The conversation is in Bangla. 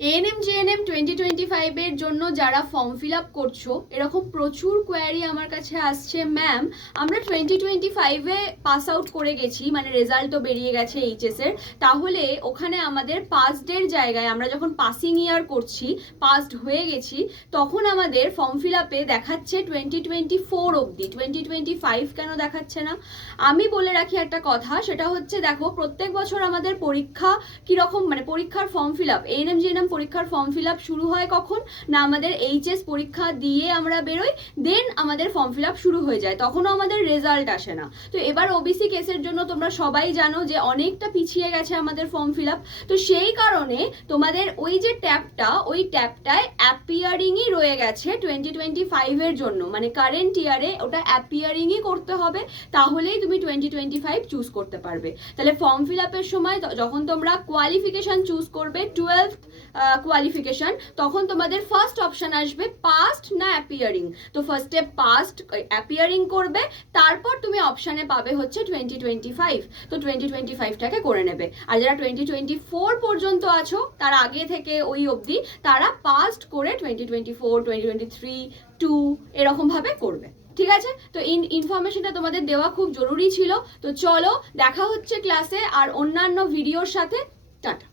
এএনএম জেএনএম 2025 এর জন্য যারা ফর্ম ফিল আপ করছো, এরকম প্রচুর কোয়ারি আমার কাছে আসছে। ম্যাম, আমরা 2025-এ পাস আউট করে গেছি, মানে রেজাল্টও বেরিয়ে গেছে এইচএস এর, তাহলে ওখানে আমাদের পাসডের জায়গায় আমরা যখন পাসিং ইয়ার করছি, পাসড হয়ে গেছি, তখন আমাদের ফর্ম ফিল আপে দেখাচ্ছে 2024 অবধি, 2025 কেন দেখাচ্ছে না? আমি বলে রাখি একটা কথা, সেটা হচ্ছে দেখো, প্রত্যেক বছর আমাদের পরীক্ষা কিরকম, মানে পরীক্ষার form fill up, ANM GNM পরীক্ষার ফর্ম ফিল আপ শুরু হয় কখন না? আমাদের এইচএস পরীক্ষা দিয়ে আমরা বেরোই, দেন আমাদের ফর্ম ফিল আপ শুরু হয়ে যায়, তখনও আমাদের রেজাল্ট আসে না। তো এবার ওবিসি কেসের জন্য তোমরা সবাই জানো যে অনেকটা পিছিয়ে গেছে আমাদের ফর্ম ফিল আপ। তো সেই কারণে তোমাদের ওই যে ট্যাবটা, ওই ট্যাবটায় অ্যাপিয়ারিংই রয়ে গেছে 2025-এর জন্য, মানে কারেন্ট ইয়ারে ওটা অ্যাপিয়ারিংই করতে হবে, তাহলেই তুমি 2025 চুজ করতে পারবে। তাহলে ফর্ম ফিল আপের সময় যখন তোমরা কোয়ালিফিকেশন চুজ করবে, 12th কোয়ালিফিকেশন, তখন তোমাদের ফার্স্ট অপশন আসবে পাস্ট না অ্যাপিয়ারিং। তো ফার্স্টে পাস্ট অ্যাপিয়ারিং করবে, তারপর তুমি অপশানে পাবে হচ্ছে 2025। তো 2025টাকে করে নেবে। আর যারা 2024 পর্যন্ত আছো, তার আগে থেকে ওই অবধি, তারা পাস্ট করে 2024, 2023, 2 এরকমভাবে করবে। ঠিক আছে? তো ইনফরমেশনটা তোমাদের দেওয়া খুব জরুরি ছিল। তো চলো, দেখা হচ্ছে ক্লাসে আর অন্যান্য ভিডিওর সাথে। টাটা।